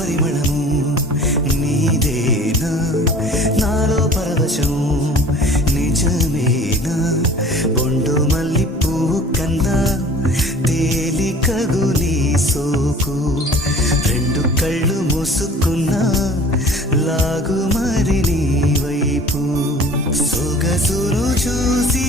పరిమళము నీదేనా, నాలో పరవశం నిజమేనా, బొండు మల్లి పువ్వు కన్నా తేలికగు నీ సోకు, రెండు కళ్ళు మూసుకున్నా లాగు మరి నీ వైపు, సొగసును చూసి